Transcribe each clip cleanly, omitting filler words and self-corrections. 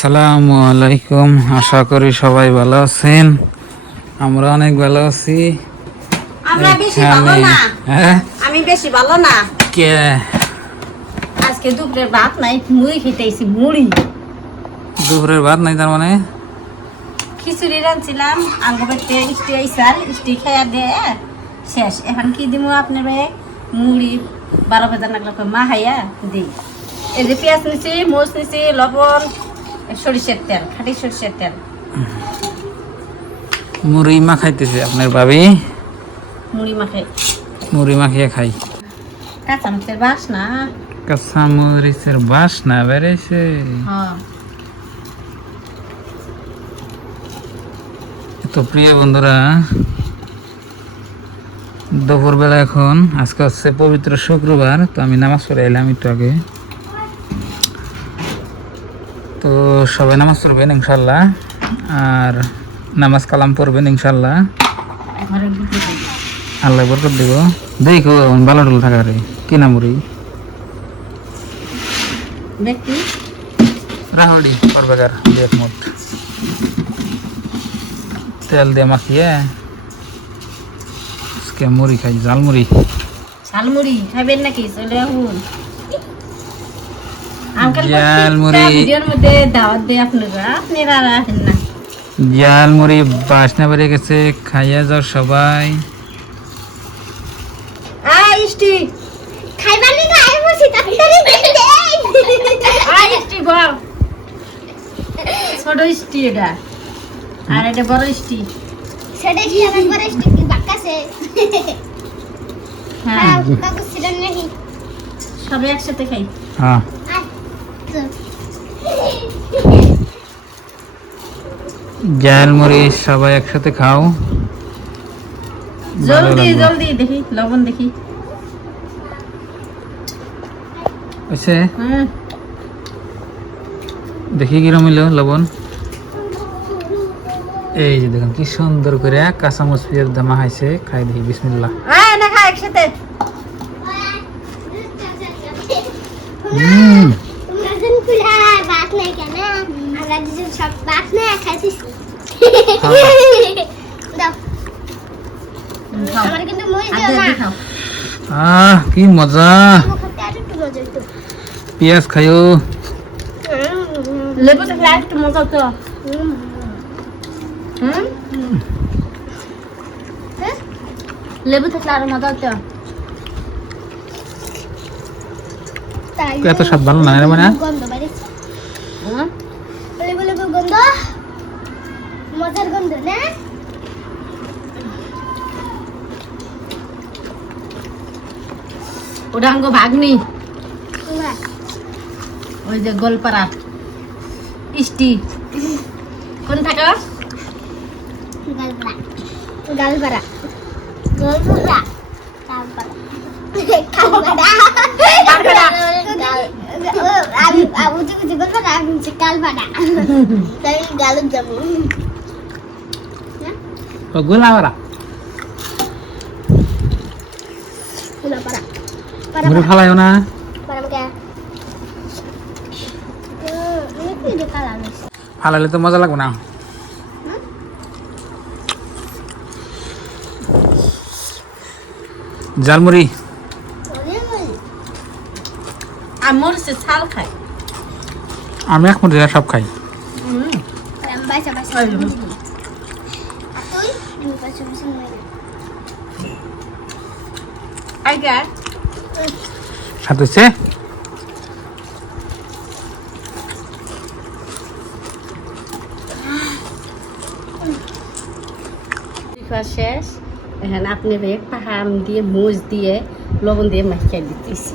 আসসালামু আলাইকুম। আশা করি সবাই ভালো আছেন। আমরা অনেক ভালো আছি। আমরা বেশি ভালো না। হ্যাঁ, আমি বেশি ভালো না। কে আজকে দুপুরের ভাত নাই, মুড়ি খেতেছি। মুড়ি দুপুরের ভাত নাই? তার মানে খিচুড়ি রাঁধছিলাম, আলু বেটে ইস্টি আইসাল ইস্টি খাইয়া দিয়ে শেষ। এখন কি দিব আপনার ভাই? মুড়ি 12 বাজার নাগলা মা খাইয়া দিই। এই যে পেঁয়াজ নিছি, মরিচ নিছি, লবণ, সরিষার তেল, খাঁটি সরিষার তেল। মুড়ি মাখাইতেছে আপনার ভাবি। মুড়ি মাখাই, মুড়ি মাখিয়ে খাই। কাঁচা মরিচের বাসনা। কাঁচা মরিচের বাসনা বেড়েছে। হ্যাঁ, তো প্রিয় বন্ধুরা, দুপুরবেলা এখন আজকে হচ্ছে পবিত্র শুক্রবার, তো আমি নামাজ পড়ে এলাম একটু আগে। তো সবাই নামাজ পড়বেন ইনশাল্লাহ, আর নামাজ কালাম পড়বেন ইনশাল্লাহ। ঘরে ঢুকে দিই। আল্লাহ বরকত দিব। দেখো ভালো টুল থাকা রে কি না মুড়ি ব্যক্তি রাহড়ি করবেগার এক মুঠ তেল দিয়ে মাখিয়ে আজকে মুড়ি খাই, ঝালমুড়ি। ঝালমুড়ি খাবেন নাকি? চলে আসুন। আঙ্কেল ঝালমুড়ি, ভিডিওর মধ্যে দাওয়াত দেয় আপনারা, আপনারা আর আসেন না। ঝালমুড়ি বাসনা বেড়ে গেছে, খাইয়া যাও সবাই। ইষ্টি খাইবানি না আই বসি তাড়াতাড়ি ইষ্টি বাও, ছোট ইষ্টি এটা, আর এটা বড় ইষ্টি। সেটা কি আমার পরে স্টিকি বাক্কাছে হ্যাঁ, কাকু সিজন নেই সবাই একসাথে খাই। হ্যাঁ, ঝালমুড়ি সবাই একসাথে খাও। ভালো জলদি লাগবে। জলদি দেখি লবণ দেখি। হয়েছে? হুম, দেখি কিরম হইল লবণ। এই যে দেখুন কি সুন্দর করে কাঁচামরিচ পেঁয়াজ দামা খাইছে। খাই দেখি, বিসমিল্লাহ। না খা একসাথে। হুম, তোমরা যেন খুলা বাত নাই কেন আমরা দুজন সব বাত না খাইছিস দাও খাও, আমার কিন্তু মই হাত দিও দিয়ে না দিয়ে খাও। কি মজা। মুখতে আর একটু মজা হইতো পেঁয়াজ খাইও। লেবু থাকলে আর একটু মজা হতো। লেবু থাকলে আরো মজা হতো। তাই এত স্বাদ ভালো না রে মানে। গন্ধ বাড়িছে হুম, লেবু লেবু গন্ধ মজার গন্ধ না ওটা আঙ্গ ভাগ্নি, তোমরা ওই যে গোলপাড়া ইষ্টি। কোন থাকা? গালপাড়া গালপাড়া গালপাড়া গালপাড়া আমি বুঝে বুঝে বলবো না আমি হচ্ছে কালপাড়া তাই গালত যাবো গোলাওয়ারা পাড়া মুড়ি ফালাইও না। পাড়া কে আমি কি দেখালাম ফালাইলে তো মজা লাগবে না। ঝালমুড়ি আমার সে ছাল খায়। আমি এক মুঠি সব খাই। বাসা বাসা ওই, তুই বাসা বাসা আইগা হাত হচ্ছে শেষ। এখন আপনি পাহাম দিয়ে মুজ দিয়ে লবণ দিয়ে মাখিয়ে দিতেছি।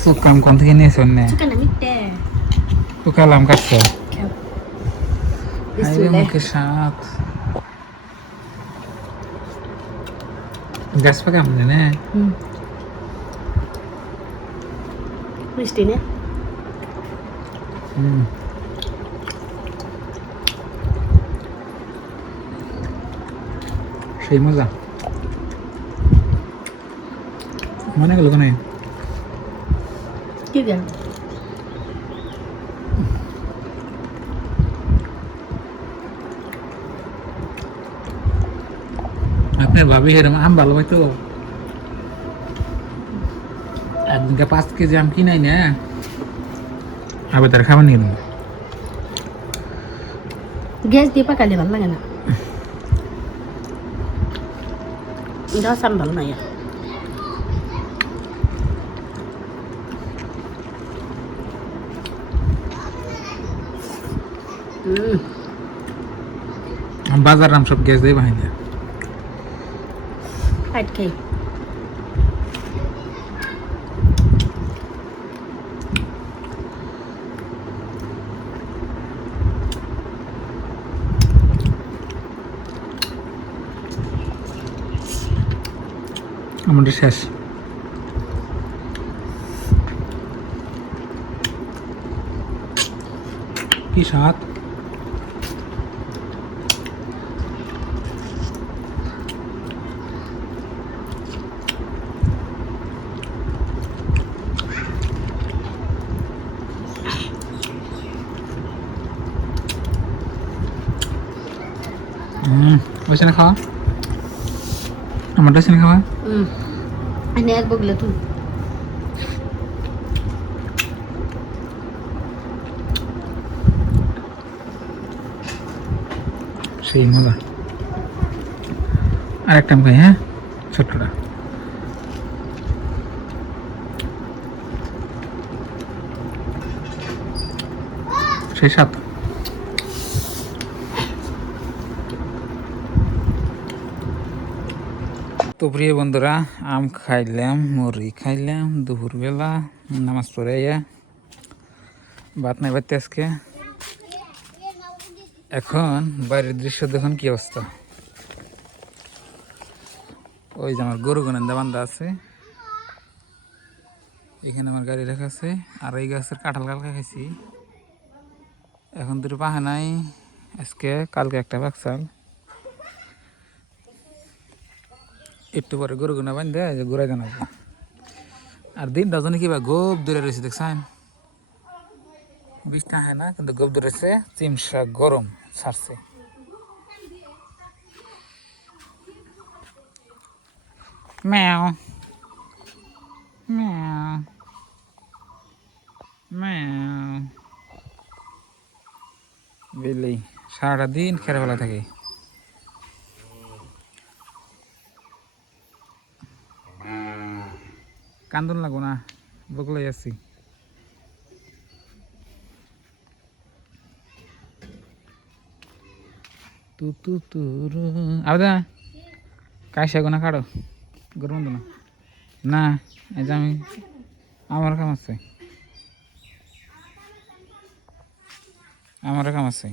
শুকাম কোন থেকে নিয়েছ নে? চিকেন আমি শুকালাম কাটছে। খাও। আইরে বিসমিল্লাহ। মুখে স্বাদ। গ্যাস পাকাম না। হুম, মিষ্টি না? হুম, সেই মজা মনে গেল কোনে। কি দেন? আপনার ভাবি এরকম আম ভালো হয়তো একদিনকে 5 কেজি আম কিনাই না আবার তার খাবার নিয়ে নেবো গ্যাস দিয়ে পাকালে ভালো লাগে না গাছ আম ভালো নাই বাজার আম সব গ্যাস দিয়ে বাহিনী কাট খাই আমাদের শেষ কি স্বাদ ওইখানে খাওয়া আমারটা সেখানে খাওয়া এনে এক বগলে তুই সেই মজা আরেকটা আমি খাই হ্যাঁ ছোট্টটা সেই সাত তো প্রিয় বন্ধুরা আম খাইলাম মুড়ি খাইলাম দুপুরবেলা নামাজ পড়ে ভাত নাই বাড়তে আজকে এখন বাইরের দৃশ্য দেখুন কি অবস্থা ওই যে আমার গরু গনেন্দা বান্ধা আছে এখানে আমার গাড়ি রাখা আছে আর এই গাছের কাঁঠাল কালকা খাইছি এখন দুটো পাহে নাই আজকে কালকে একটা বাকসাল একটু পরে গরু গুনা বান্ধে ঘুরাই জানাবো আর দিনটা জানি কিবা গোপ দূরে রয়েছে দেখছেন বৃষ্টি হয় না কিন্তু গোপ দূরেছে চিমসা গরম ছাড়ছে ম্যাও ম্যাও ম্যাও বিলি সারাটা দিন খেলাবেলা থাকে কান্দন লাগবো না বকলাই আছি তু তু তুরু আবেদা কাইসা গোনা কাড়ো গরম না না এই যে আমি আমার কাম আছে